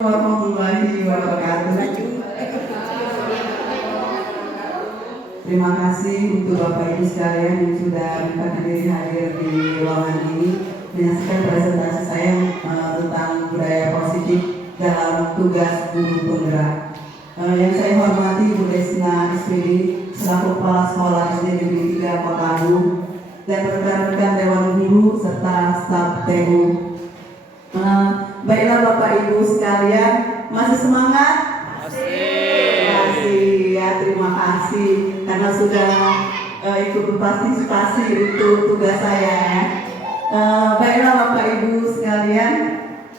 Warahmatullahi wabarakatuh. Terima kasih untuk Bapak Ibu sekalian yang sudah menyempatkan diri hadir di ruangan ini menyaksikan presentasi saya tentang budaya positif dalam tugas guru penggerak. Yang saya hormati Bu Desna SPD selaku Kepala Sekolah SD Negeri 3 Kota Agung dan rekan-rekan Dewan Guru serta staf TU. Baiklah Bapak Ibu sekalian, masih semangat? Masih ya, terima kasih karena sudah ikut berpartisipasi untuk tugas saya ya. Baiklah Bapak Ibu sekalian,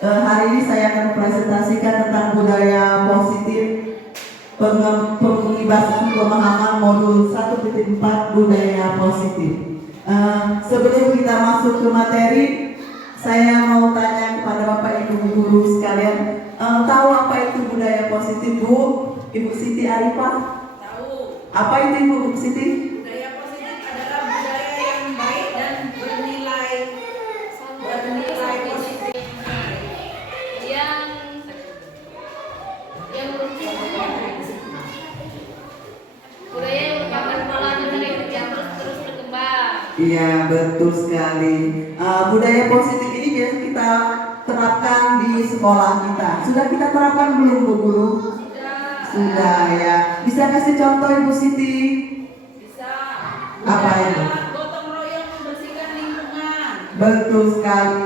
hari ini saya akan presentasikan tentang budaya positif pengibasan pemahaman modul 1.4 budaya positif. Sebelum kita masuk ke materi, saya mau tanya kepada Bapak Ibu guru sekalian, tahu apa itu budaya positif, Bu? Ibu Siti Arifah? Tahu. Apa itu Ibu Siti? Budaya positif adalah budaya yang baik dan bernilai positif. Yang budaya yang merupakan pola nilai yang terus berkembang. Iya, betul sekali. Budaya positif ini biasa kita terapkan di sekolah kita. Sudah kita terapkan belum, Bu Guru? Sudah ya. Bisa kasih contoh Ibu Siti? Bisa. Apa itu? Gotong royong membersihkan lingkungan. Betul sekali.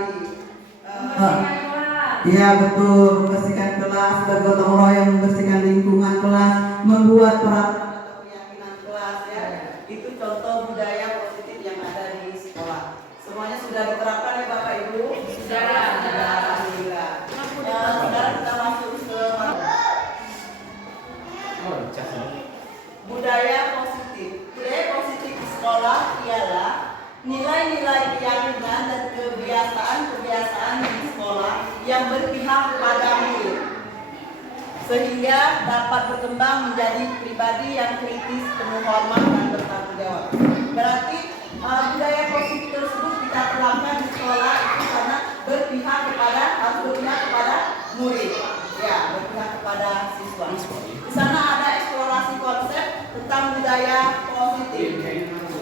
Membersihkan kelas. Iya betul, membersihkan kelas, bergotong royong membersihkan lingkungan kelas, membuat peraturan atau keyakinan kelas ya. Itu contoh budaya positif yang ada di sekolah. Semuanya sudah diterapkan ya Bapak Ibu? Sudah. Alhamdulillah. Sekarang kita masuk ke budaya positif. Budaya positif di sekolah ialah nilai-nilai keyakinan dan kebiasaan-kebiasaan di sekolah yang berpihak kepada murid, sehingga dapat berkembang menjadi pribadi yang kritis, penuh hormat dan bertanggung jawab. Berarti budaya positif tersebut kita terapkan di sekolah itu karena harus berpihak kepada murid, ya, berpihak kepada siswa. Di sana ada eksplorasi konsep tentang budaya positif,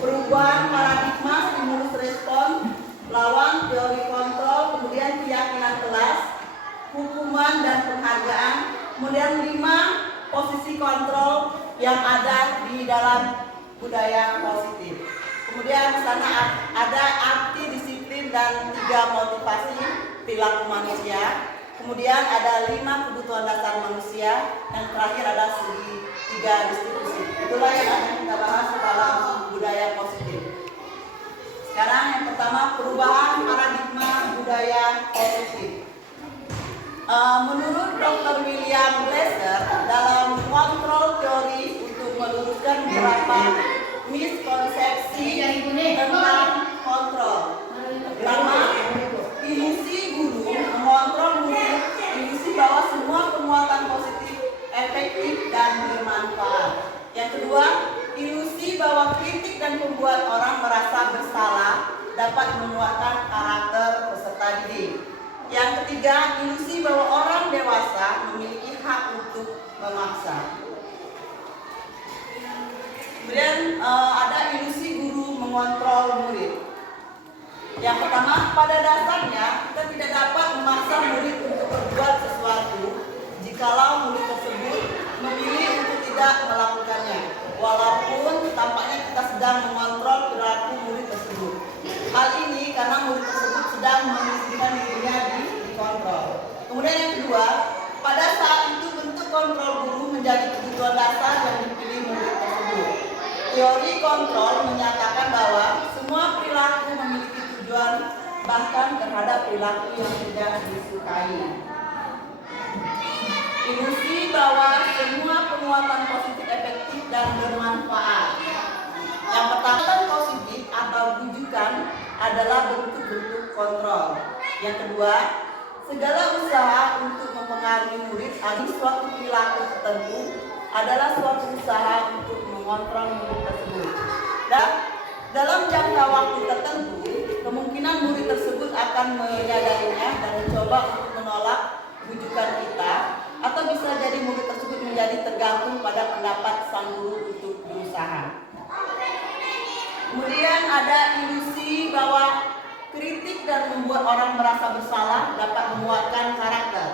perubahan paradigma, stimulus respon, lawan, teori kontrol, kemudian keyakinan kelas, hukuman dan penghargaan, kemudian 5 posisi kontrol yang ada di dalam budaya positif. Kemudian di sana ada arti disiplin dan 3 motivasi perilaku manusia. Kemudian ada 5 kebutuhan dasar manusia, dan terakhir ada segi 3 distribusi. Itulah yang akan kita bahas dalam budaya positif. Sekarang yang pertama, perubahan paradigma budaya positif. Menurut Dr. William Glasser, dalam kontrol teori untuk meluruskan beberapa miskonsepsi tentang kontrol. Pertama, ilusi guru mengontrol murid, ilusi bahwa semua penguatan positif efektif dan bermanfaat. Yang kedua, ilusi bahwa kritik dan membuat orang merasa bersalah dapat menguatkan karakter peserta didik. Yang ketiga, ilusi bahwa orang dewasa memiliki hak untuk memaksa. Kemudian ada ilusi guru mengontrol murid. Yang pertama, pada dasarnya kita tidak dapat memaksa murid untuk berbuat sesuatu jikalau murid tersebut memilih untuk tidak melakukannya, walaupun tampaknya kita sedang mengontrol perilaku murid tersebut. Hal ini karena murid tersebut sedang mengizinkan dirinya dikontrol. Kemudian yang kedua, pada saat itu bentuk kontrol guru menjadi kebutuhan dasar yang dipilih murid tersebut. Teori kontrol menyatakan bahwa semua perilaku memiliki tujuan, bahkan terhadap perilaku yang tidak disukai. Ilusi bahwa semua penguatan positif efektif dan bermanfaat. Yang pertama, positif atau bujukan adalah bentuk-bentuk kontrol. Yang kedua, segala usaha untuk mempengaruhi murid agar suatu perilaku tertentu adalah suatu usaha untuk mengontrol murid tersebut. Dan dalam jangka waktu tertentu, kemungkinan murid tersebut akan menyadarinya dan mencoba untuk menolak bujukan kita atau bisa jadi murid tersebut menjadi tergantung pada pendapat sang guru untuk berusaha. Kemudian ada ilusi bahwa kritik dan membuat orang merasa bersalah dapat menguatkan karakter.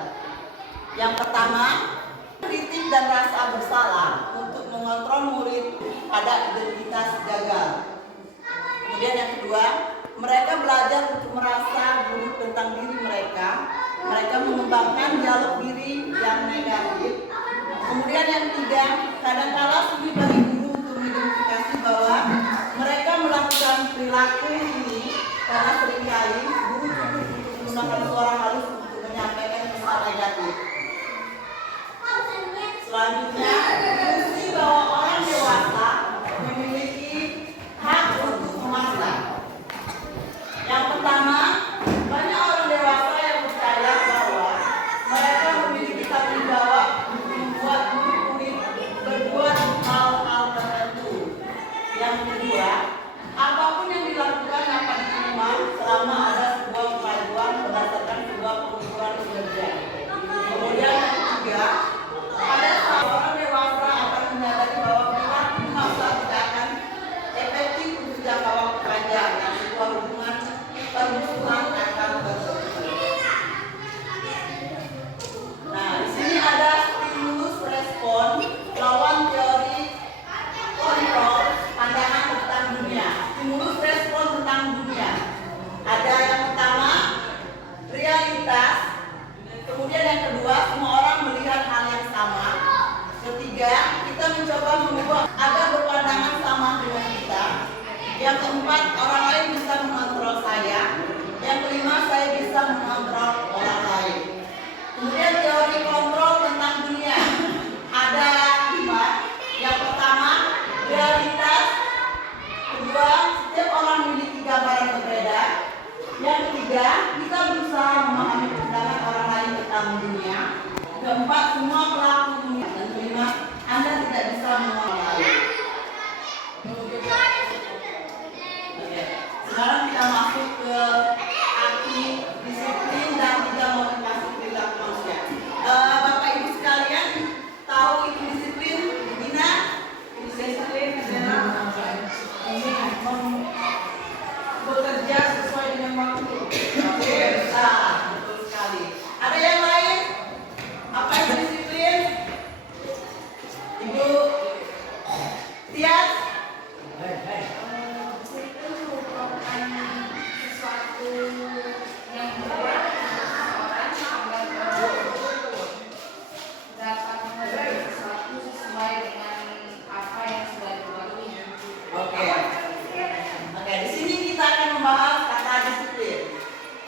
Yang pertama, kritik dan rasa bersalah untuk mengontrol murid pada identitas gagal. Kemudian yang kedua, mereka belajar untuk merasa buruk tentang diri mereka. Mereka mengembangkan dialog diri yang negatif. Kemudian yang ketiga, kadang-kala sulit bagi guru untuk mengidentifikasi bahwa mereka melakukan perilaku ini karena seringkali guru cukup untuk menggunakan suara halus untuk menyampaikan pesan negatif. Selanjutnya, ilusi bahwa orang dewasa memiliki hak untuk memaksa. Yang pertama, banyak orang dewasa yang percaya bahwa mereka memiliki tanggung jawab untuk membuat murid berbuat hal-hal tertentu. Yang kedua, apapun yang dilakukan dapat diterima selama ada sebuah kemajuan berdasarkan sebuah pengukuran kinerja. Kemudian yang ketiga, pada saat orang dewasa akan menyadari bahwa perilaku memaksa tidak akan efektif untuk jangka waktu panjang dan sebuah hubungan permusuhan akan terjadi. Nah, di sini ada stimulus respon lawan teori kontrol pandangan tentang dunia. Stimulus respon tentang dunia. Ada yang pertama, realitas. Kemudian yang kedua, semua orang melihat hal yang sama. Ketiga, kita mencoba mengubah agar berpandangan sama dengan kita. Yang keempat, orang lain bisa mengontrol saya. Yang kelima, saya bisa mengontrol orang lain. Kemudian teori kontrol tentang dunia. Ada 5. Yang pertama, realitas. Kedua, setiap orang memiliki gambaran berbeda. Yang ketiga, kita berusaha memahami pandangan orang lain tentang dunia. Keempat, semua pelaku dunia. Dan kelima, Anda tidak bisa mengontrol orang lain. Oke. Sekarang kita masuk ke arti disiplin dan 3 motivasi perilaku manusia. Bapak Ibu sekalian, tahu itu disiplin? Dina? Disiplin adalah bekerja sesuai dengan waktu. Oke, betul sekali. Ada yang lain? Apa itu disiplin? Ibu Tias? Disiplin merupakan sesuatu yang berat seseorang agar dapat mengerjakan sesuatu sesuai dengan apa yang sudah dilalui. Oke. Oke, di sini kita akan membahas kata disiplin.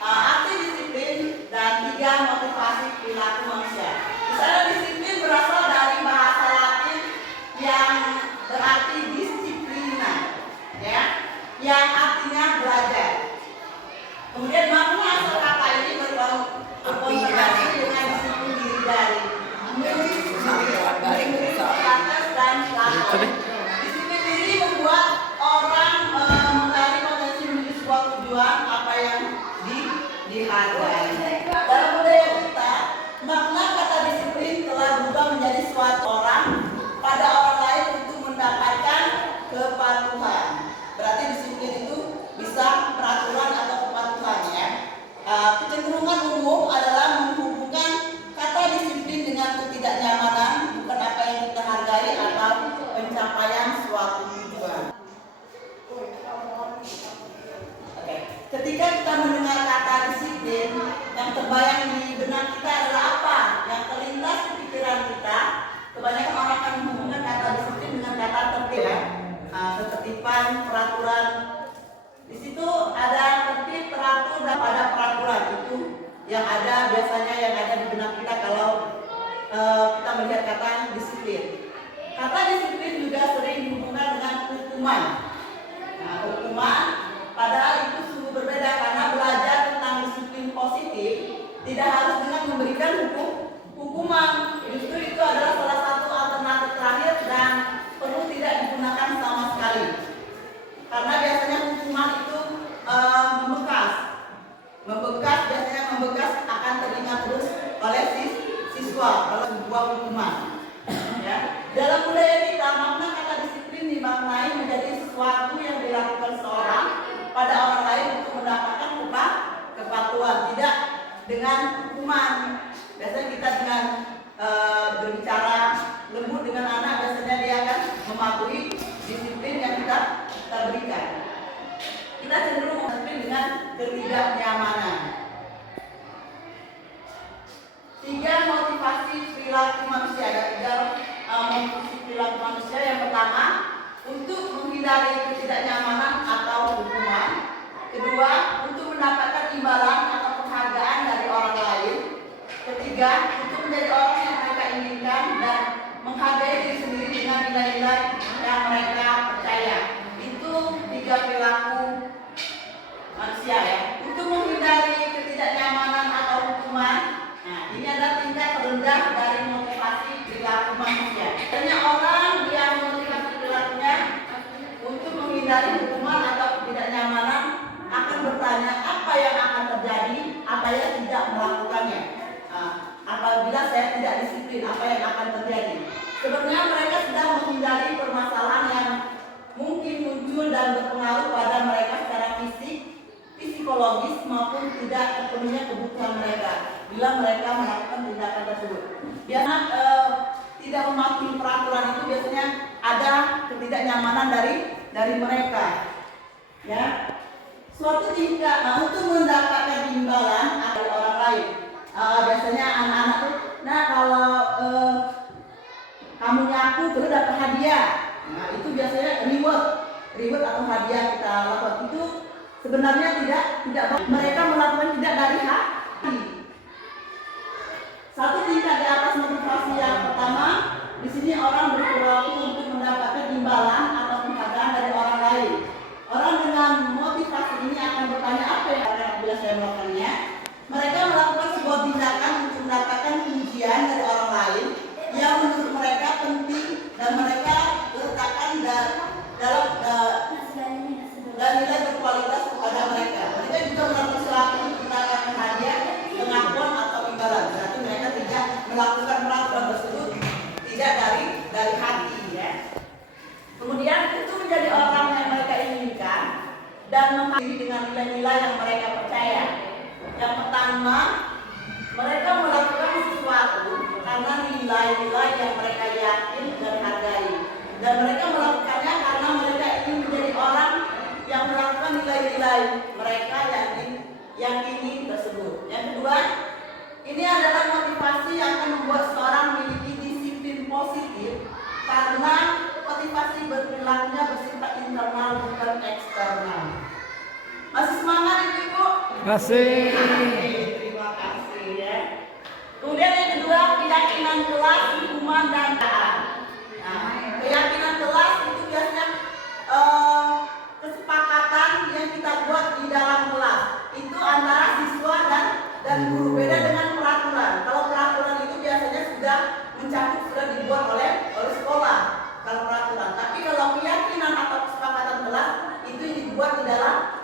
Arti disiplin dan 3 motivasi perilaku manusia. Misalnya disiplin berasal dari bahasa Latin yang berarti disiplina, ya, yang artinya belajar. Kemudian makna asal kata ini berkonotasi dengan disiplin diri dari Socrates dan Plato. Disiplin diri membuat orang menggali potensi menuju sebuah tujuan apa yang dihargai. Dalam budaya kita, makna kata disiplin telah berubah menjadi suatu orang pada orang lain untuk mendapatkan kepatuhan. Berarti disiplin itu bisa peraturan atau kepatuhan, ya. Kecenderungan umum adalah menghubungkan kata disiplin dengan ketidaknyamanan, bukan apa yang kita hargai atau pencapaian suatu tujuan. Oke. Ketika kita mendengar kata disiplin, yang terbayang di benak kita adalah apa? Yang terlintas di pikiran kita, kebanyakan orang akan menghubungkan kata disiplin dengan kata tertib, ya. Ketertiban, peraturan. Di situ ada tertib, teratur, dan ada peraturan. Itu yang ada biasanya yang ada di benak kita kalau kita melihat kata disiplin. Kata disiplin juga sering dihubungkan dengan hukuman. Nah, hukuman padahal itu sungguh berbeda karena belajar tentang disiplin positif tidak harus dengan memberikan hukuman. Justru itu adalah salah satu alternatif terakhir dan perlu tidak digunakan sama sekali. Karena biasanya hukuman itu membekas biasanya akan teringat terus oleh siswa. Kalau ketidaknyamanan. 3 motivasi perilaku manusia. Ada 3 motivasi perilaku manusia. Yang pertama, untuk menghindari ketidaknyamanan atau hukuman. Kedua, untuk mendapatkan imbalan atau penghargaan dari orang lain. Ketiga, untuk menjadi orang yang mereka inginkan dan menghargai diri sendiri dengan nilai-nilai yang mereka percaya. Itu 3 perilaku manusia ya. Untuk menghindari ketidaknyamanan atau hukuman, nah ini adalah tingkat terendah dari motivasi perilaku manusia. Banyak orang yang memotivasi perilakunya untuk menghindari hukuman atau ketidaknyamanan akan bertanya apa yang akan terjadi apabila tidak melakukannya. Apabila saya tidak disiplin, apa yang akan terjadi? Sebenarnya mereka sedang menghindari permasalahan yang mungkin muncul dan berpengaruh pada mereka secara fisik, psikologis maupun tidak terpenuhnya kebutuhan mereka bila mereka melakukan tindakan tersebut. Biasanya tidak mematuhi peraturan itu biasanya ada ketidaknyamanan dari mereka. Ya, suatu tingkah untuk mendapatkan imbalan dari orang lain. Biasanya anak-anak tuh, nah kalau kamu nyapu terus dapat hadiah. Nah itu biasanya reward atau hadiah kita lakukan itu sebenarnya tidak mereka melakukan tidak dari hati. Satu tingkat di atas motivasi yang pertama, di sini orang berperilaku untuk mendapatkan imbalan atau penghargaan dari orang lain. Orang dengan motivasi ini akan bertanya apa yang akan bila saya melakukannya. Mereka melakukan sebuah tindakan untuk mendapatkan pujian dari orang lain yang menurut mereka penting dan mereka letakkan dalam nilai berkualitas kepada mereka. Mereka juga melakukan sesuatu untuk mendapatkan hadiah, pengakuan atau imbalan. Berarti mereka tidak melakukan peraturan tersebut tidak dari hati ya. Kemudian itu menjadi orang yang mereka inginkan dan menghargai dengan nilai-nilai yang mereka percaya. Yang pertama, mereka melakukan sesuatu karena nilai-nilai yang mereka yakin dan hargai. Dan mereka melakukannya karena mereka ingin menjadi orang yang melakukan nilai-nilai mereka yakini tersebut. Yang kedua, ini adalah motivasi yang akan membuat seorang memiliki disiplin positif karena motivasi berperilakunya bersifat internal bukan eksternal. Masih semangat ibu-ibu? Masih. Terima kasih ya. Kemudian yang kedua, keyakinan kelas, hukuman dan taat. Nah, keyakinan kelas itu biasanya kesepakatan yang kita buat di dalam kelas. Itu antara siswa dan guru. Beda dengan peraturan. Kalau peraturan itu biasanya sudah dibuat oleh sekolah. Kalau peraturan. Tapi kalau keyakinan atau kesepakatan kelas itu dibuat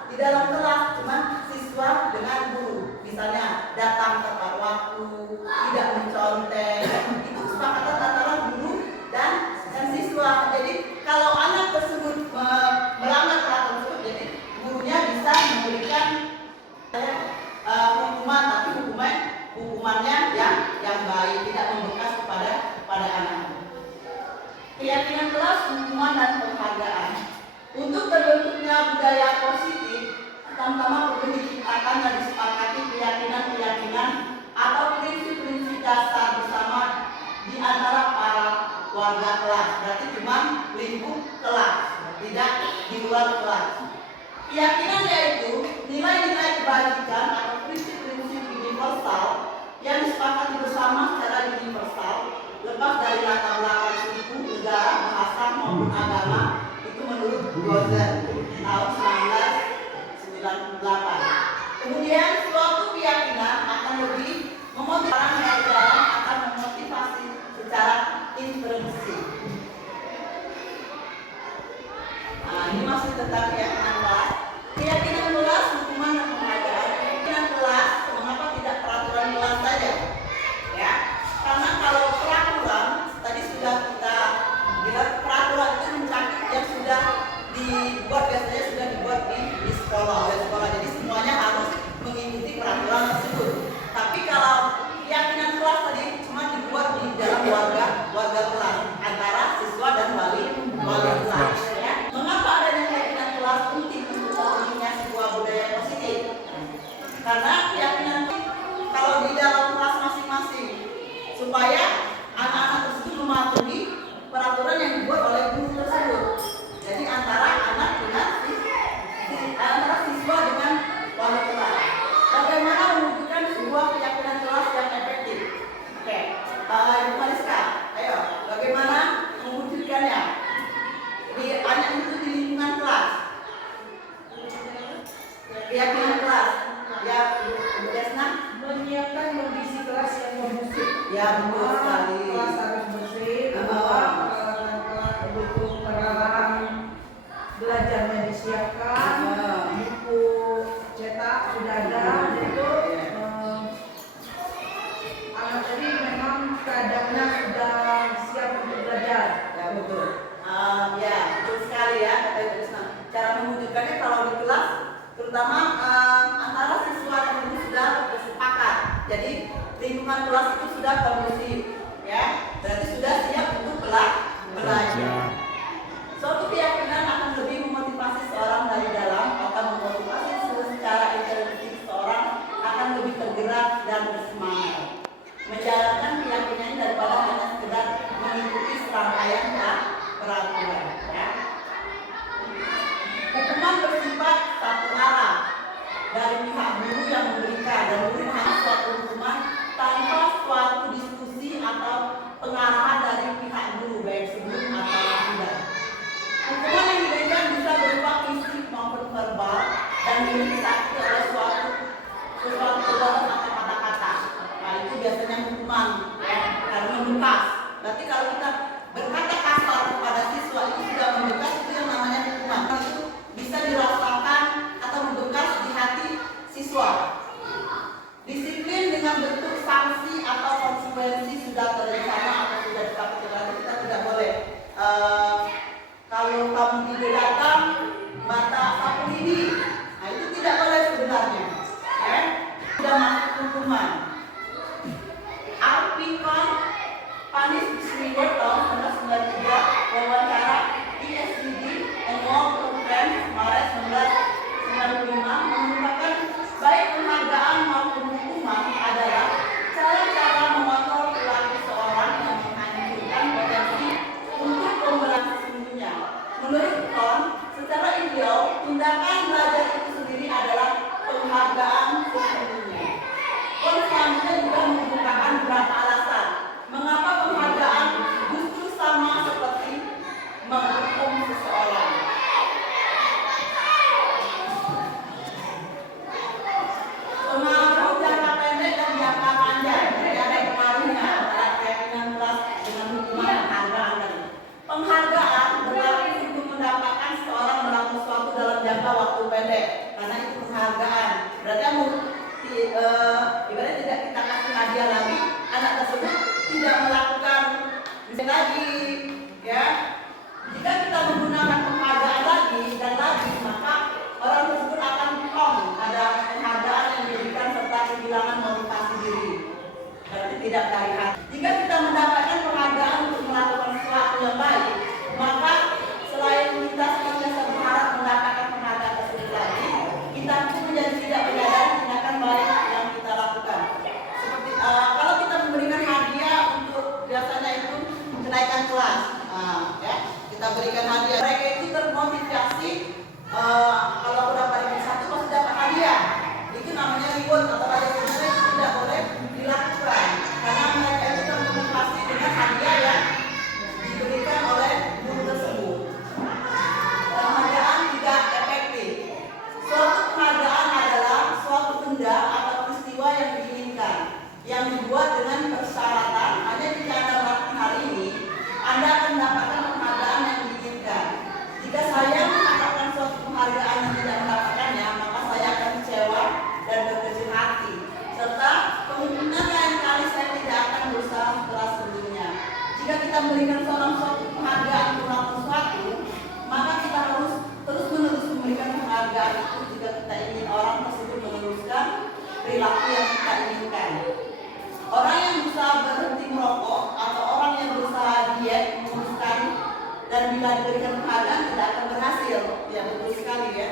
di dalam kelas, cuma siswa dengan guru. Misalnya datang tepat waktu, tidak mencontek. Itu kesepakatan antara guru dan siswa. Jadi kalau anak tersebut melanggar peraturan tersebut, jadi gurunya bisa memberikan hukuman, tapi hukumannya yang baik, tidak membekas kepada anak. Keyakinan kelas, hukuman dan penghargaan. Untuk terbentuknya budaya positif, pertama perlu diciptakan dan disepakati keyakinan atau prinsip-prinsip dasar bersama di antara para warga kelas. Berarti cuma lingkup kelas, tidak di luar kelas. Keyakinan yaitu nilai-nilai kebajikan atau prinsip-prinsip universal yang disepakati bersama secara universal, lepas dari latar belakang suku, negara, bahasa maupun agama. Itu menurut Gozer tahun 1998. Kemudian suatu keyakinan akan lebih memotivasi orang yang dalam akan memotivasi secara intrinsik. Nah, ini masih tentang keyakinan kelas. Keyakinan kelas, hukuman dan penghargaan. Keyakinan kelas, mengapa tidak peraturan kelas saja? Ya, karena kalau peraturan tadi sudah kita bilang peraturan itu mencakup yang sudah dibuat, biasanya sudah dibuat di sekolah oleh sekolah. Jadi semuanya harus mengikuti peraturan tersebut. Tapi kalau keyakinan kelas tadi cuma dibuat di dalam warga kelas antara siswa dan wali kelas. Ya. Mengapa adanya keyakinan kelas penting untuk terwujudnya sebuah budaya positif? keyakinan kelas. Ya, Bu Desna. Menyiapkan kondisi kelas yang kondusif. Ya, betul sekali. Kelas harus bersih, untuk peralatan belajarnya disiapkan, buku cetak sudah ada, itu anak tadi memang keadaannya sudah siap untuk belajar. Ya, betul. Ya, betul sekali ya kata Ibu Desna. Cara mewujudkannya kalau di kelas, terutama antara siswa dan guru sudah bersepakat. Jadi lingkungan kelas itu sudah kondusif, ya. Berarti sudah siap untuk belajar. Suatu keyakinan akan lebih memotivasi seorang dari dalam, akan memotivasi secara intelektual seorang akan lebih tergerak dan bersemangat menjalankan keyakinan daripada hanya sekedar mengikuti serangkaian peraturan. Ya. Hukuman bersifat satu arah dari pihak guru yang memberikan, dan guru hanya suatu hukuman tanpa suatu diskusi atau pengarahan dari pihak guru baik sebelum atau tidak. Hukuman yang diberikan bisa berupa fisik maupun verbal dan disaksi oleh suatu perbuatan atau kata-kata. Nah, itu biasanya hukuman, ya, karena membekas. Berarti kalau kita berkata kasar kepada siswa itu sudah membekas, itu yang namanya hukuman. Itu bisa dirasakan atau membekas di hati siswa. Disiplin dengan bentuk sanksi atau konsekuensi sudah terencana atau sudah dikatakan, kita tidak boleh. Kalau kamu tidak datang, bata sapu lidi. Nah, itu tidak boleh sebenarnya. Ya, sudah masuk hukuman. Arpikon Panis Disregard tahun 1993 wawancara ISDD Annual Conference Maret 1995 mengungkapkan baik penghargaan maupun hukuman adalah cara-cara mengontrol perilaku seorang yang menghancurkan potensi untuk pembelaan sesungguhnya. Menurut Kon, secara ideal, tindakan belajar itu sendiri adalah penghargaan sesungguhnya. Kon selanjutnya juga mengungkapkan beberapa alasan mengapa penghargaan justru sama seperti menghukum seseorang. Pengaruh jangka pendek dan jangka panjang, jadi ada pengaruhnya antara keyakinan kelas dengan hukuman penghargaan tadi. Penghargaan berarti untuk mendapatkan seorang melakukan sesuatu dalam jangka waktu pendek, karena itu penghargaan. Berarti ibaratnya tidak kita kasih hadiah lagi, anak tersebut tidak melakukan lagi, ya. Jika kita menggunakan penghargaan lagi dan lagi, maka orang tersebut akan plong ada penghargaan yang diberikan serta kehilangan motivasi diri. Berarti tidak dari hati. Jika kita mendapatkan penghargaan untuk melakukan sesuatu yang baik, maka selain kita senantiasa berharap mendapatkan penghargaan tersebut lagi, kita pun menjadi tidak menyadari tindakan baik yang kita lakukan. Seperti kalau kita memberikan hadiah untuk biasanya itu kenaikan kelas, ya, kita berikan hadiah, mereka itu termotivasi. Kalau udah paling satu pasti dapat hadiah, itu namanya reward atau hadiah. Sebenarnya itu tidak boleh dilakukan karena mereka itu termotivasi dengan hadiah yang diberikan oleh guru tersebut. Penghargaan tidak efektif. Suatu penghargaan adalah suatu benda atau peristiwa yang diinginkan, yang dibuat dengan persyaratan hanya jika Anda melakukan hal ini, Anda akan mendapatkan penghargaan yang diinginkan. Jika saya mendapatkan suatu penghargaan yang tidak mendapatkannya, maka saya akan kecewa dan berkecil hati, serta kemungkinan lain kali saya tidak akan berusaha sekeras sebelumnya. Jika kita memberikan seorang suatu penghargaan untuk melakukan sesuatu, maka kita harus terus-menerus memberikan penghargaan itu jika kita ingin orang tersebut meneruskan perilaku yang kita inginkan. Orang yang berusaha berhenti merokok atau orang yang berusaha diet memutuskan dan bila diberikan penghargaan tidak akan berhasil. Ya, betul sekali ya.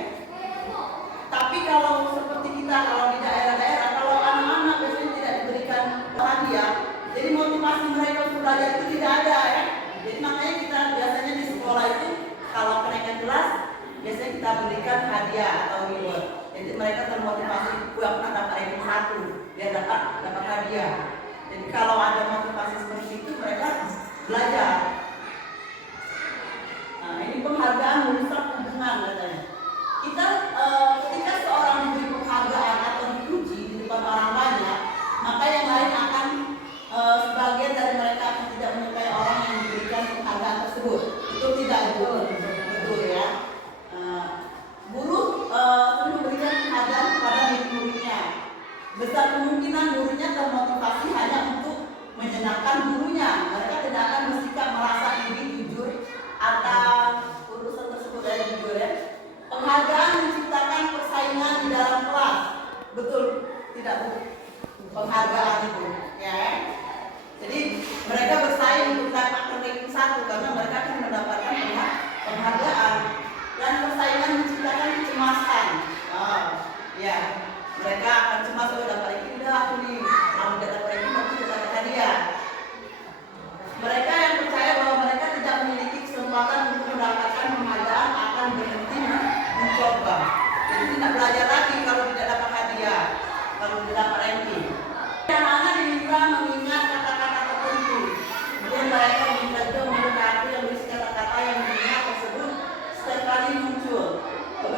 Tapi kalau seperti kita, kalau di daerah-daerah, kalau anak-anak biasanya tidak diberikan hadiah, jadi motivasi mereka untuk belajar itu tidak ada ya. Jadi makanya kita biasanya di sekolah itu kalau kenaikan kelas biasanya kita berikan hadiah atau reward. Jadi mereka termotivasi, aku pernah dapat ranking 1, dia dapat hadiah. Jadi kalau ada motivasi seperti itu mereka belajar. Nah, ini penghargaan merusak hubungan katanya. Kita ketika seorang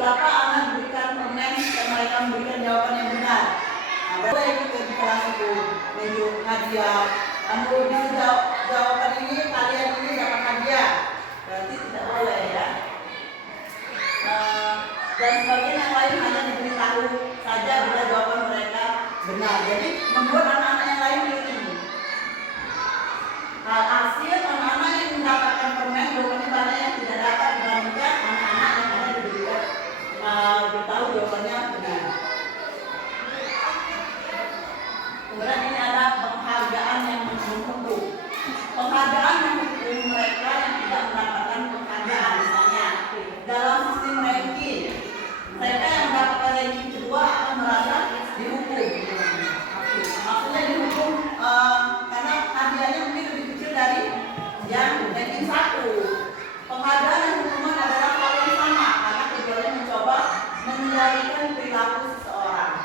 beberapa anak berikan permen dan mereka memberikan jawaban yang benar. Nah, boleh ikut di kelas itu menunjuk hadiah. Anu bisa jawaban ini kalian ini dapat hadiah. Berarti tidak boleh ya. Dan sebagian yang lain hanya diberitahu saja bila jawaban mereka benar. Jadi membuat anak-anak yang lain iri. Hasil anak-anak yang mendapatkan permen jawabannya banyak yang tidak dapat dibandingkan anak-anak yang hanya diberikan beritahu jawabannya benar. Kemudian ini ada penghargaan yang mendukung. Penghargaan yang mendukung mereka yang tidak mendapatkan penghargaan, misalnya dalam sistem ranking, mereka yang mendapatkan ranking kedua akan merasa dihukum. Maksudnya dihukum karena hadiahnya mungkin lebih kecil dari yang ranking 1. Penghargaan dan hukuman adalah hal yang sama karena keduanya mencoba mengendalikan perilaku seseorang.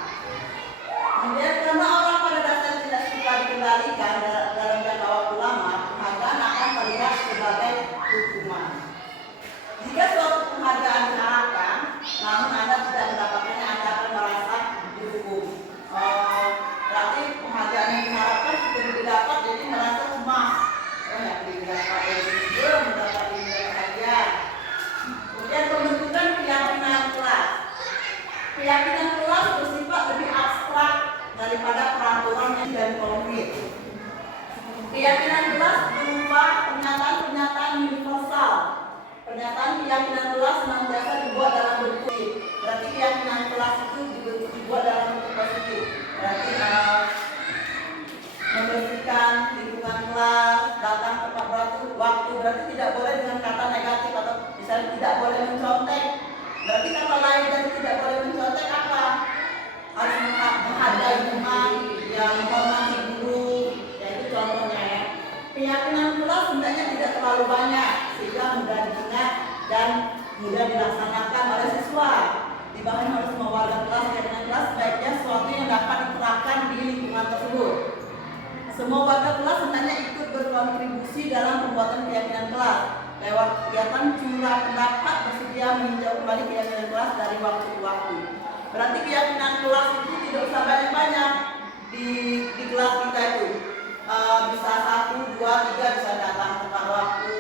Kemudian karena orang pada dasarnya tidak suka dikendalikan dalam jangka waktu lama, penghargaan akan terlihat sebagai hukuman. Jika suatu penghargaan diharapkan, namun Anda tidak mendapatkannya, Anda akan merasa dihukum. Berarti penghargaan yang diharapkan sudah didapat, jadi merasa cemas. Oh ya, didapat belum mendapat hadiah. Kemudian pembentukan keyakinan kelas. Keyakinan kelas bersifat lebih abstrak daripada peraturan yang tidak konkret. Keyakinan kelas berupa pernyataan-pernyataan universal. Pernyataan keyakinan kelas senantiasa dibuat dalam bentuk. Berarti keyakinan kelas itu dibuat dalam bentuk positif. Berarti membersihkan lingkungan kelas, datang tepat waktu. Berarti tidak boleh dengan kata negatif atau misalnya tidak boleh mencontek. Berarti kata lain dari tidak boleh mencontek apa? Harus menghargai teman, yang menghormati guru, yaitu contohnya ya. Keyakinan kelas sebenarnya tidak terlalu banyak sehingga mudah diingat dan mudah dilaksanakan oleh siswa. Dibahas oleh semua warga kelas. Keyakinan kelas sebaiknya sesuatu yang dapat diterapkan di lingkungan tersebut. Semua warga kelas sebenarnya ikut berkontribusi dalam pembuatan keyakinan kelas lewat kegiatan curah pendapat, bersedia meninjau kembali keyakinan kelas dari waktu ke waktu. Berarti keyakinan kelas itu tidak usah banyak-banyak di kelas kita itu. Bisa 1, 2, 3 bisa datang tepat waktu,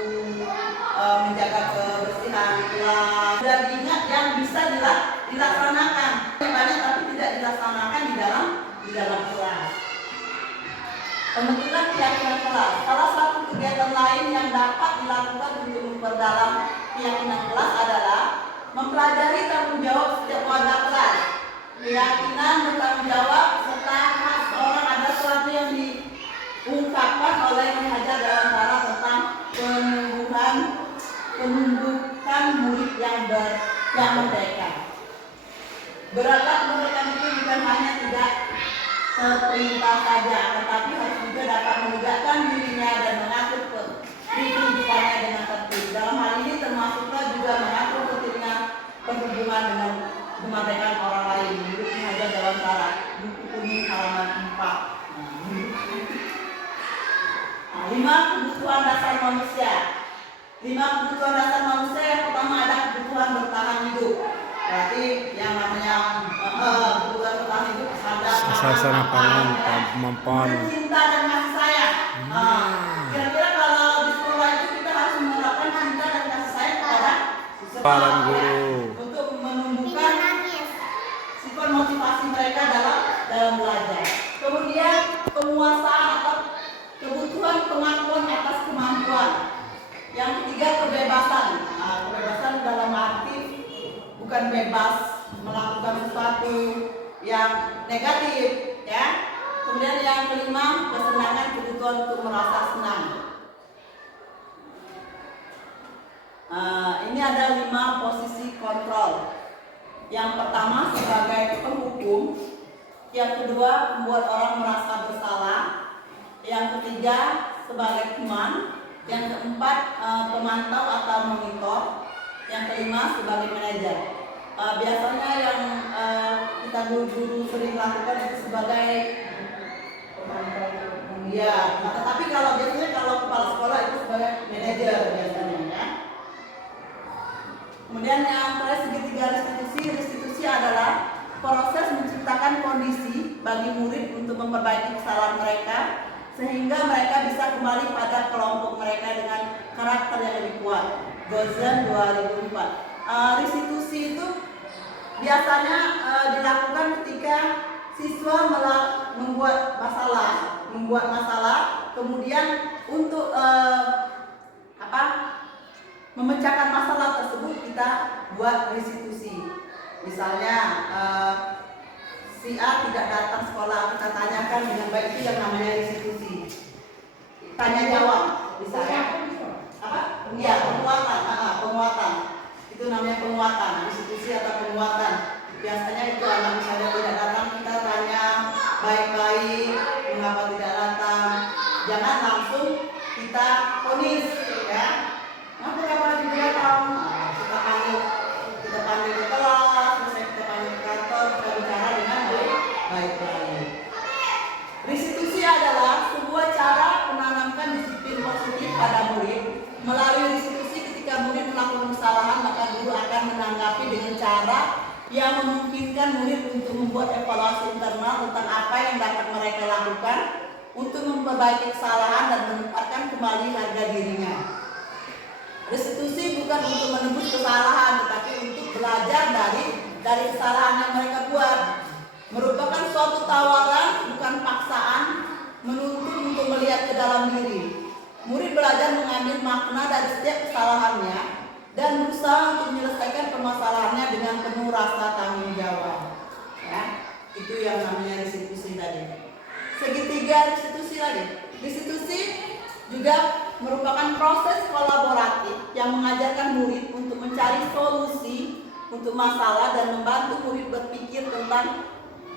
menjaga kebersihan kelas. Dan diingat yang bisa dilaksanakan. Banyak tapi tidak dilaksanakan di dalam kelas. Pembentukan keyakinan kelas. Salah satu kegiatan lain yang dapat dilakukan untuk memperdalam keyakinan kelas adalah mempelajari tanggung jawab setiap warga kelas. Keyakinan bertanggung jawab serta hak seorang ada sesuatu yang diungkapkan oleh pengajar dalam cara tentang penumbuhan murid yang merdeka. Berakhlak mereka itu bukan hanya tidak seperintah saja, tetapi harus juga dapat menegakkan dirinya dan mengatur kehidupannya dengan tertib. Dalam hal ini termasuklah juga mengatur tertibnya berhubungan dengan kemerdekaan orang lain. Menurut pengajar dalam cara buku kuning halaman 4. 5 kebutuhan dasar manusia. 5 kebutuhan dasar manusia yang pertama ada kebutuhan bertahan hidup. Berarti yang namanya kebutuhan bertahan hidup ada pangan, kemampuan, cinta dan kasih sayang. Kira-kira kalau di sekolah itu kita harus menerapkan cinta dan kasih sayang kepada siswa guru untuk menumbuhkan sifat motivasi mereka dalam belajar. Kemudian penguasaan atau kebutuhan pengakuan atas kemampuan. Yang ketiga kebebasan. Kebebasan dalam arti bukan bebas melakukan sesuatu yang negatif, ya. Kemudian yang kelima kesenangan, kebutuhan untuk merasa senang. Ini ada 5 posisi kontrol. Yang pertama sebagai penghukum, yang kedua membuat orang merasa bersalah, yang ketiga sebagai teman, yang keempat pemantau atau monitor, yang kelima sebagai manajer. Biasanya yang kita dulu sering lakukan itu sebagai pemantau. Ya, tetapi kalau biasanya kalau kepala sekolah itu sebagai manajer biasanya ya. Kemudian yang terakhir segitiga restitusi bagi murid untuk memperbaiki kesalahan mereka sehingga mereka bisa kembali pada kelompok mereka dengan karakter yang lebih kuat. Gozen 2004. Restitusi itu biasanya dilakukan ketika siswa membuat masalah, kemudian untuk memecahkan masalah tersebut kita buat restitusi. Misalnya si A tidak datang sekolah, kita tanyakan dengan baik, itu yang namanya restitusi. Tanya jawab, misalnya Iya, penguatan. Itu namanya penguatan, restitusi atau penguatan. Biasanya itu anak misalnya tidak datang, kita tanya baik-baik mengapa tidak datang. Jangan langsung kita vonis, ya. Kenapa tidak datang? Kita panggil ke kelas, terus kita panggil ke kantor, kita bicara dengan baik-baik. Restitusi adalah sebuah cara menanamkan disiplin positif pada murid. Melalui restitusi, ketika murid melakukan kesalahan, maka guru akan menanggapi dengan cara yang memungkinkan murid untuk membuat evaluasi internal tentang apa yang dapat mereka lakukan untuk memperbaiki kesalahan dan menempatkan kembali harga dirinya. Restitusi bukan untuk menebus kesalahan, tetapi untuk belajar dari kesalahan yang mereka buat. Merupakan suatu tawaran, bukan paksaan, menuntun untuk melihat ke dalam diri. Murid belajar mengambil makna dari setiap kesalahannya dan berusaha untuk menyelesaikan permasalahannya dengan penuh rasa tanggung jawab. Ya, itu yang namanya restitusi tadi. Segitiga restitusi lagi. Restitusi juga merupakan proses kolaboratif yang mengajarkan murid untuk mencari solusi untuk masalah dan membantu murid berpikir tentang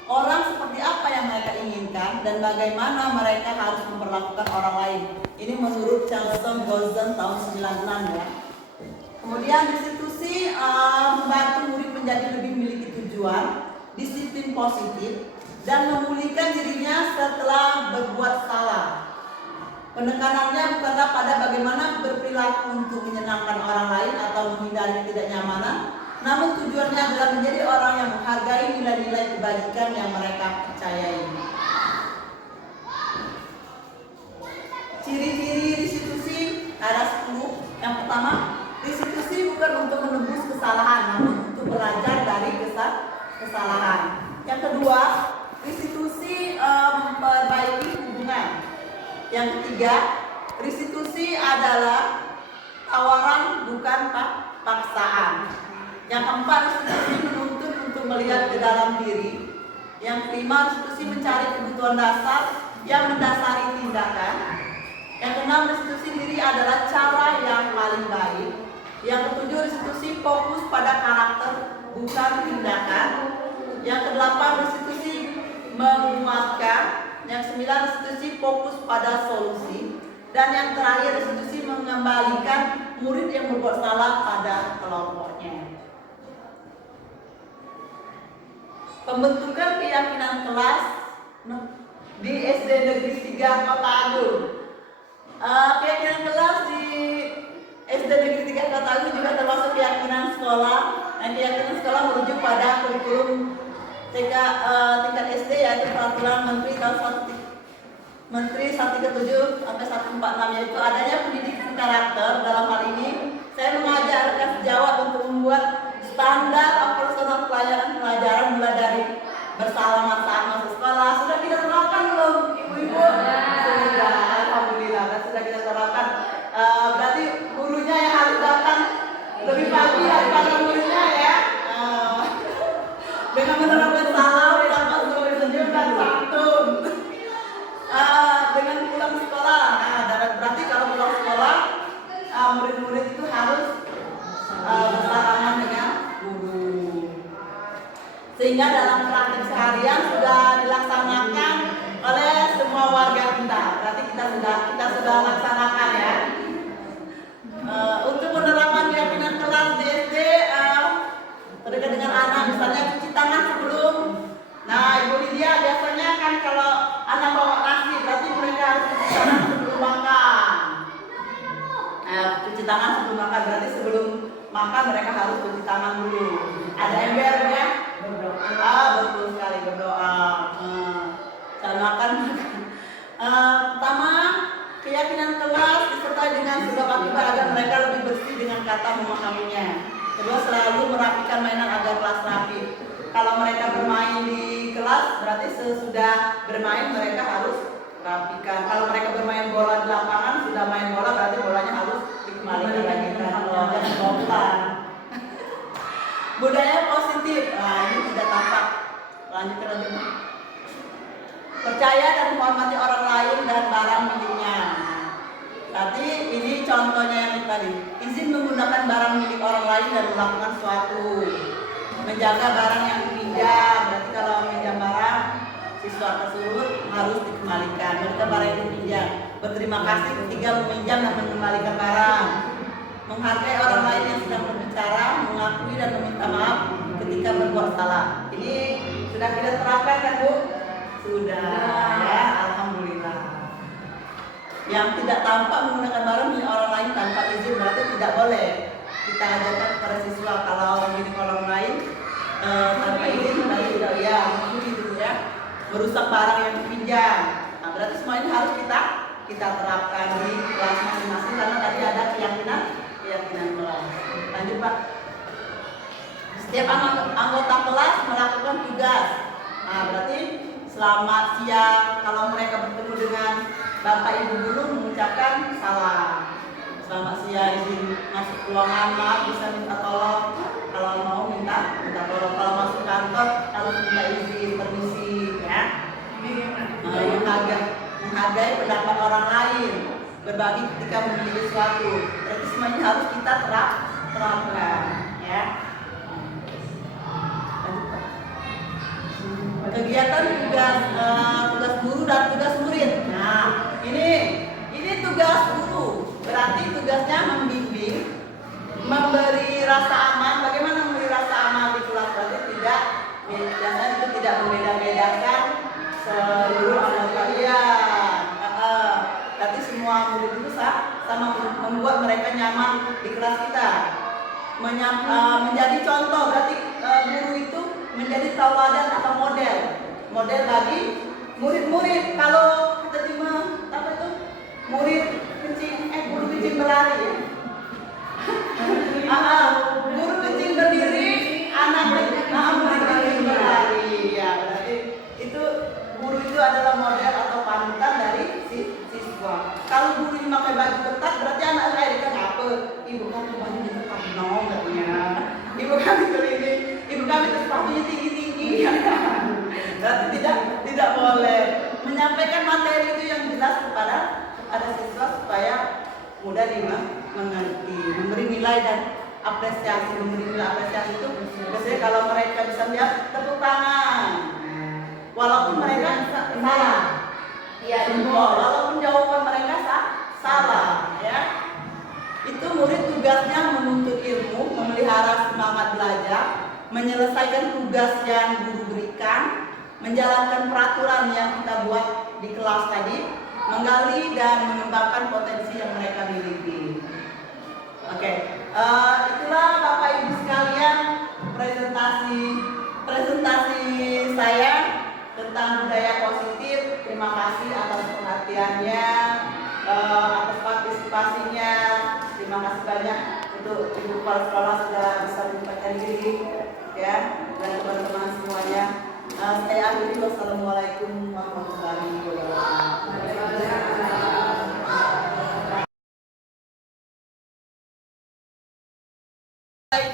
orang seperti apa yang mereka inginkan dan bagaimana mereka harus memperlakukan orang lain. Ini menurut Charleston Gozen tahun 96 ya. Kemudian restitusi membantu murid menjadi lebih memiliki tujuan, disiplin positif, dan memulihkan dirinya setelah berbuat salah. Penekanannya bukanlah pada bagaimana berperilaku untuk menyenangkan orang lain atau menghindari ketidaknyamanan, namun tujuannya adalah menjadi orang yang menghargai nilai-nilai kebajikan yang mereka percayai. Ciri-ciri restitusi ada 10. Yang pertama, restitusi bukan untuk menebus kesalahan, namun untuk belajar dari kesalahan. Yang kedua, restitusi memperbaiki hubungan. Yang ketiga, restitusi adalah tawaran bukan paksaan. Yang keempat, restitusi menuntut untuk melihat ke dalam diri. Yang kelima, restitusi mencari kebutuhan dasar yang mendasari tindakan. Yang keenam, restitusi diri adalah cara yang paling baik. Yang ketujuh, restitusi fokus pada karakter bukan tindakan. Yang kedelapan, restitusi menguatkan. Yang sembilan, restitusi fokus pada solusi. Dan yang terakhir, restitusi mengembalikan murid yang berbuat salah pada kelompoknya. Pembentukan keyakinan kelas di SD Negeri 3 Kota Agung. Keyakinan kelas di SD Negeri 3 Kota Agung juga termasuk keyakinan sekolah. Dan keyakinan sekolah merujuk pada kurikulum tingkat SD, yaitu peraturan Menteri 137 sampai 146, yaitu adanya pendidikan karakter. Dalam hal ini saya mengajarkan sejawat untuk membuat standar operasional pelajaran mulai dari bersalaman saat masuk sekolah. Sudah kita terapkan belum, ibu-ibu? Sudah, alhamdulillah, sudah kita terapkan. Berarti gurunya yang harus datang lebih pagi daripada muridnya ya. Dengan menerapkan salam, dapat senyum dan santun. Dengan pulang sekolah, berarti kalau pulang sekolah, murid-murid itu harus bersalaman dengan guru. Sehingga dalam praktik seharian sudah dilaksanakan oleh semua warga kita. Berarti kita sudah laksanakan ya. Untuk penerapan keyakinan kelas di SD terdekat dengan anak, misalnya cuci tangan sebelum. Nah, Ibu Lydia biasanya kan kalau anak bawa nasi, berarti mereka harus cuci tangan sebelum makan. Cuci tangan sebelum makan, berarti sebelum makan mereka harus cuci tangan dulu. Ada embernya? Berdoa. Betul sekali, berdoa. kalau mereka bermain di kelas berarti sesudah bermain mereka harus rapikan. Kalau mereka bermain bola di lapangan, sudah main bola berarti bolanya harus dikembalikan lagi karena jangan bawa pulang. Budaya positif. Nah, ini tidak tampak. Lanjut. Percaya dan menghormati orang lain dan barang miliknya. Berarti ini contohnya yang tadi. Izin menggunakan barang milik orang lain dan melakukan suatu. Menjaga barang yang dipinjam. Berarti kalau meminjam barang, siswa tersebut harus dikembalikan. Mereka barang yang dipinjam. Berterima kasih ketika meminjam dan mengembalikan barang. Menghargai orang lain yang sedang berbicara, mengakui dan meminta maaf ketika berbuat salah. Ini sudah kita terapkan kan, Bu? Sudah, ya, alhamdulillah. Yang tidak tampak menggunakan barang milik orang lain tanpa izin berarti tidak boleh. Kita ajarkan kepada siswa kalau milik orang lain tanpa izin berarti tidak, ya, mencuri gitu ya, merusak barang yang dipinjam. Nah, berarti semua ini harus kita terapkan di kelas masing-masing karena tadi ada keyakinan kelas. Lanjut, Pak. Setiap anggota kelas melakukan tugas. Nah, berarti selamat siang kalau mereka bertemu dengan Bapak Ibu guru mengucapkan salam. Selamat siang, izin masuk ruangan, maaf bisa minta tolong. Kalau mau minta tolong. Kalau masuk kantor harus minta izin, permisi, ya. Menghargai pendapat orang lain, berbagi ketika memilih sesuatu. Berarti semuanya harus kita terapkan, ya. Kegiatan tugas guru dan tugas murid. Nah, ini tugas guru. Berarti tugasnya membimbing, memberi rasa aman. Bagaimana memberi rasa aman di kelas? Berarti biasanya itu tidak membeda-bedakan seluruh anggota kalian. Berarti semua murid itu sama membuat mereka nyaman di kelas kita. Menjadi contoh. Berarti guru itu menjadi tauladan atau model bagi murid-murid. Kalau kita cuma guru kencing berlari, ya. Guru kencing berdiri, murid kencing berlari, ya. Berarti itu guru itu adalah model atau panutan dari siswa. Kalau guru ini pakai baju ketat berarti anak saya kan apa? Ibu kami bajunya ketat, katanya. Ibu kami ini, ibu kami sepatunya tinggi-tinggi. Berarti tidak boleh menyampaikan materi itu yang jelas kepada siswa supaya mudah mengerti, memberi nilai dan apresiasi. Memberi nilai apresiasi itu biasanya kalau mereka bisa lihat tepuk tangan, walaupun mereka salah, ya, walaupun jawaban mereka salah, ya. Itu murid tugasnya menuntut ilmu, memelihara semangat belajar, menyelesaikan tugas yang guru berikan, menjalankan peraturan yang kita buat di kelas tadi, menggali dan mengembangkan potensi yang mereka miliki. Oke, itulah Bapak Ibu sekalian presentasi saya tentang budaya positif. Terima kasih atas perhatiannya, atas partisipasinya. Terima kasih banyak untuk ibu kepala sekolah sudah bisa menyempatkan diri, ya, dan teman-teman semuanya. Saya akhiri, wassalamualaikum warahmatullahi wabarakatuh.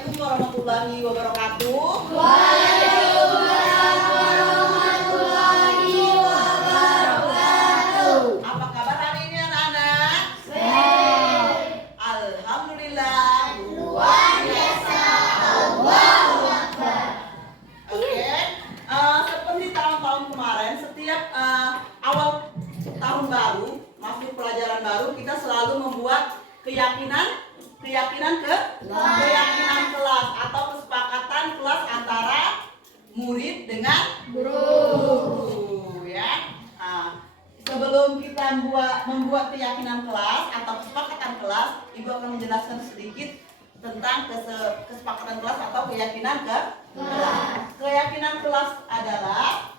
Assalamualaikum warahmatullahi wabarakatuh. Waalaikumsalam warahmatullahi wabarakatuh. Apa kabar hari ini anak-anak? Baik. Alhamdulillah. Luar biasa. Allahu Akbar. Oke. Seperti tahun-tahun kemarin, setiap awal tahun baru, masuk pelajaran baru, kita selalu membuat keyakinan kelas atau kesepakatan kelas antara murid dengan guru, ya. Sebelum kita membuat keyakinan kelas atau kesepakatan kelas, Ibu akan menjelaskan sedikit tentang kesepakatan kelas atau keyakinan kelas. Keyakinan kelas adalah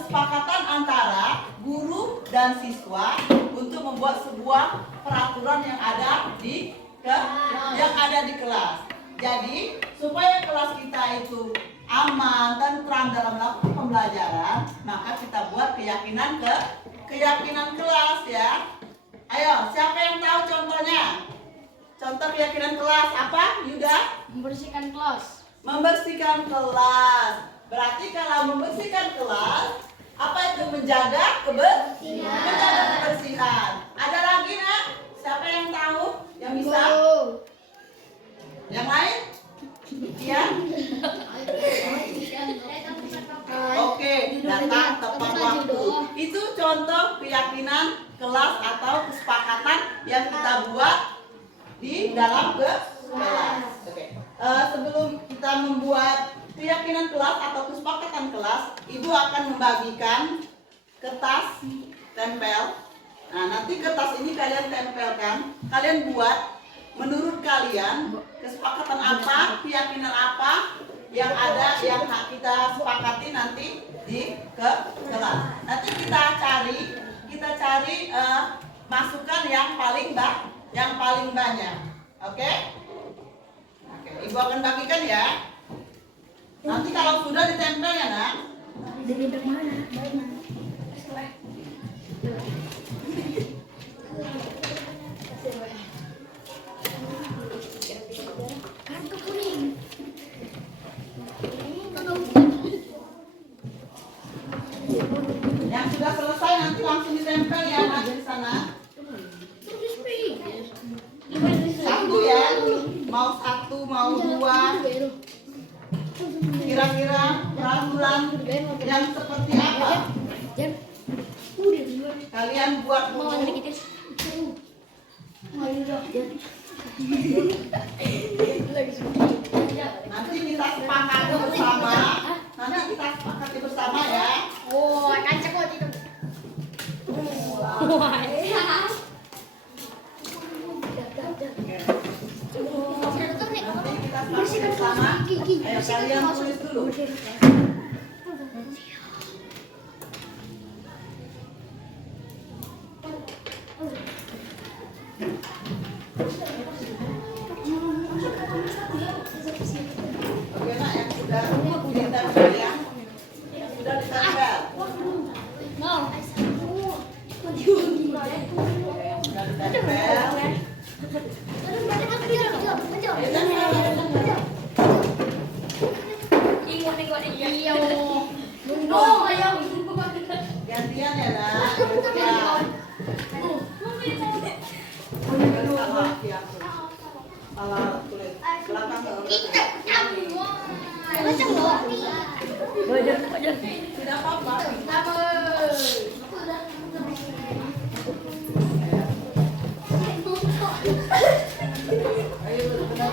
kesepakatan antara guru dan siswa untuk membuat sebuah peraturan yang ada di kelas. Jadi supaya kelas kita itu aman, dalam melakukan pembelajaran, maka kita buat keyakinan kelas ya. Ayo, siapa yang tahu contohnya? Contoh keyakinan kelas apa, Yuda? Membersihkan kelas. Membersihkan kelas. Berarti kalau membersihkan kelas, apa itu menjaga menjaga kebersihan. Ada lagi nak? Siapa yang tahu? Yang bisa? Yang lain? Iya? Oke, datang tepat waktu. Itu contoh keyakinan kelas atau kesepakatan yang kita buat di dalam kelas. Oke. Sebelum kita membuat keyakinan kelas atau kesepakatan kelas, Ibu akan membagikan kertas tempel. Nah, nanti kertas ini kalian tempelkan, kalian buat menurut kalian kesepakatan apa, keyakinan apa yang ada yang kita sepakati nanti di kelas. Nanti kita cari masukan yang paling banyak. Oke? Oke, Ibu akan bagikan ya. Nanti kalau sudah ditempel ya nak. Yang sudah selesai nanti langsung ditempel ya nak di sana. Satu ya, mau satu mau dua. Kira-kira peraturan yang seperti apa? Kalian buat dulu. Nanti kita sepakati bersama. Nanti kita sepakati bersama ya. Oh, kancak kok itu. Nanti kita sepakati bersama. Ayo kalian tulis dulu. Oke nak, yang sudah ditempel ya. Yang sudah ditempel. No. Sudah ditempel. Gantian ya nak. Salah tulis belakang tidak apa-apa. Ayo benar-benar.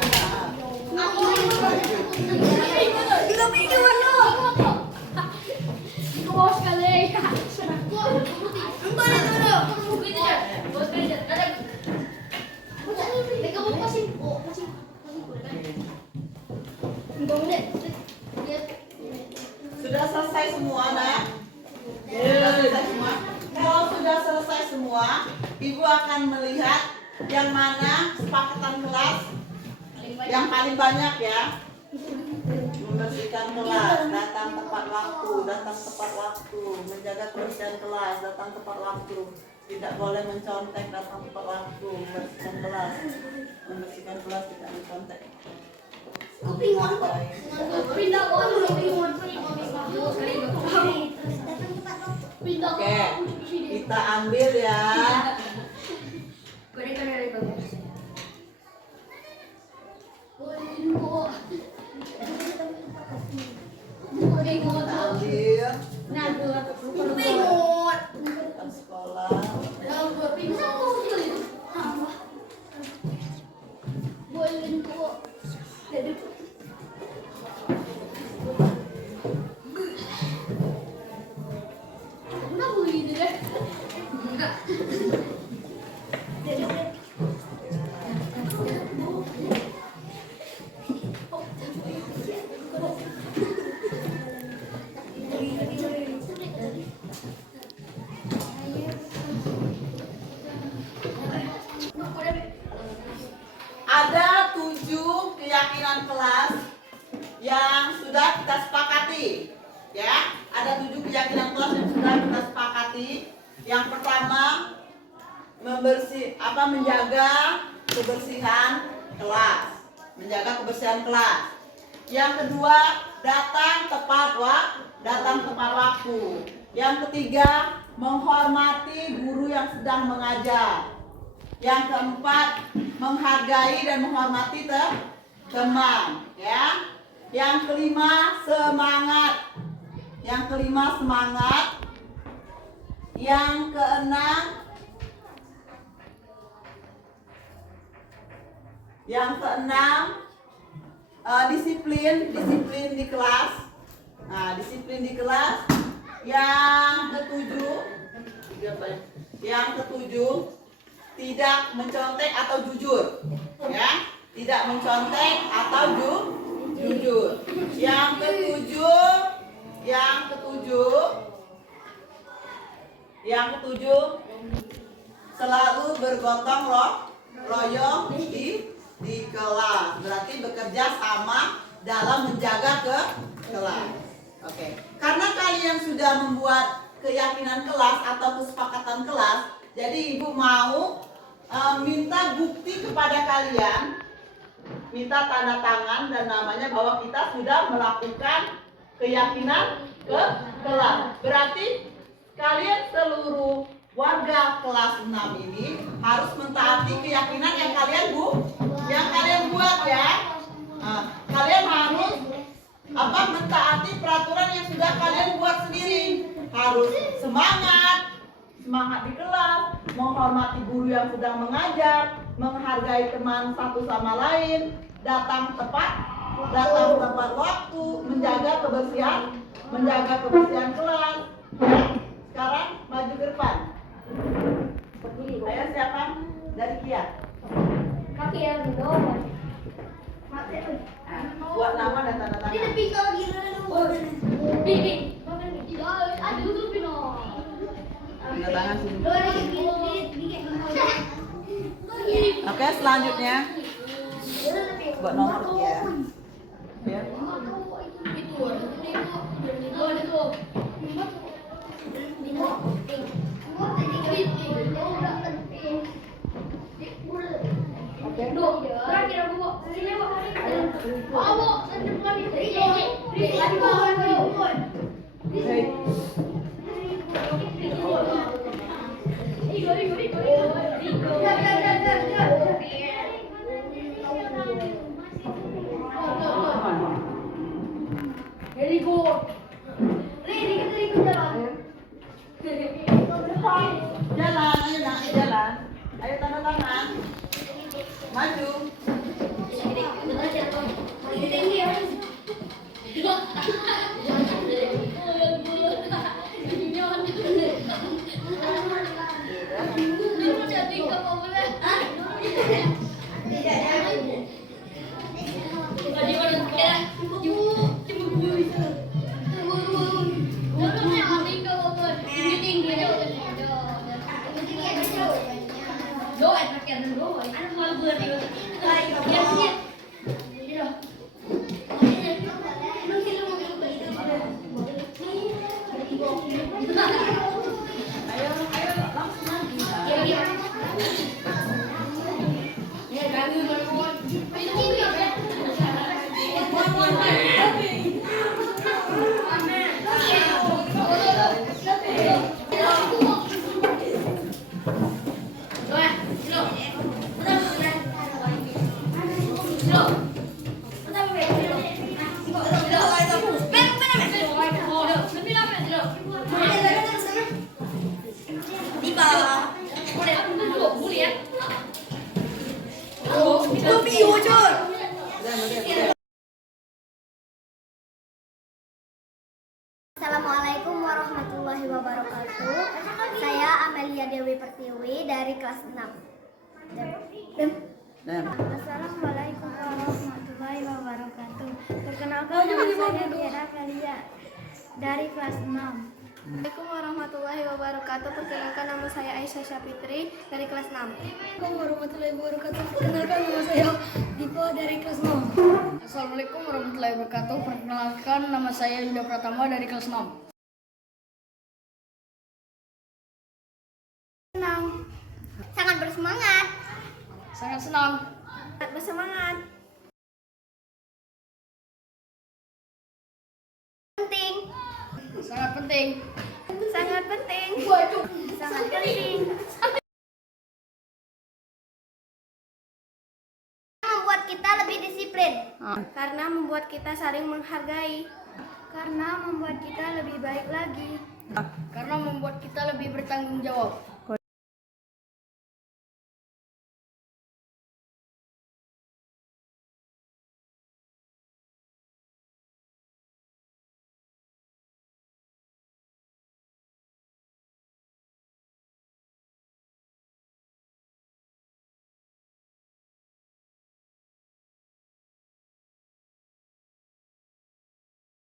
Sudah selesai semua nak? Sudah selesai semua. Kalau sudah selesai semua, Ibu akan melihat yang mana kesepakatan kelas yang paling banyak ya. Membersihkan kelas, datang tepat waktu, menjaga kebersihan kelas, datang tepat waktu, tidak boleh mencontek, datang tepat waktu, membersihkan kelas tidak mencontek. Oke, kita ambil ya. Kita ambil tentang sekolah. Ada 7 keyakinan kelas yang sudah kita sepakati. Ya, ada 7 keyakinan kelas yang sudah kita sepakati. Yang pertama, menjaga kebersihan kelas. Menjaga kebersihan kelas. Yang kedua, datang tepat waktu. Yang ketiga, menghormati guru yang sedang mengajar. Yang keempat, menghargai dan menghormati teman, ya. Yang kelima, semangat. Yang keenam, disiplin di kelas. Nah, disiplin di kelas. Yang ketujuh, tidak mencontek atau jujur, ya. Tidak mencontek atau jujur. Yang ketujuh, selalu bergotong royong di kelas. Berarti bekerja sama dalam menjaga kelas. Oke. Karena kalian sudah membuat keyakinan kelas atau kesepakatan kelas, jadi ibu mau minta bukti kepada kalian, minta tanda tangan dan namanya bahwa kita sudah melakukan keyakinan kelas. Berarti kalian seluruh warga kelas 6 ini harus mentaati keyakinan yang kalian buat, ya. Kalian harus mentaati peraturan yang sudah kalian buat sendiri. Harus semangat di kelas, menghormati guru yang sedang mengajar, menghargai teman satu sama lain, datang tepat waktu, menjaga kebersihan kelas. Sekarang maju ke depan. Ayo, siapa? Dari Kia. Kaki ya, dong. Buat nama dan tanda tangan. Tanda tangan sini. Oke, selanjutnya buat nomor ya. Ya. Oke. Terakhir aku bawa sini bawa. Jalan. Ayo tanda tangan. Maju. Assalamualaikum warahmatullahi wabarakatuh. Saya Amelia Dewi Pertiwi dari kelas 6. Assalamualaikum warahmatullahi wabarakatuh. Perkenalkan nama saya Diana Kalia dari kelas 6. Assalamualaikum warahmatullahi wabarakatuh. Perkenalkan nama saya Aisyah Syafitri dari kelas 6. Assalamualaikum warahmatullahi wabarakatuh. Perkenalkan nama saya Dipo dari kelas 6. Assalamualaikum warahmatullahi wabarakatuh. Perkenalkan nama saya Yuda Pratama dari kelas 6. Senang. Sangat bersemangat. Sangat senang. Sangat bersemangat. Penting. Sangat penting. Sangat penting. Sangat penting. Membuat kita lebih disiplin. Karena membuat kita saling menghargai. Karena membuat kita lebih baik lagi. Karena membuat kita lebih bertanggung jawab.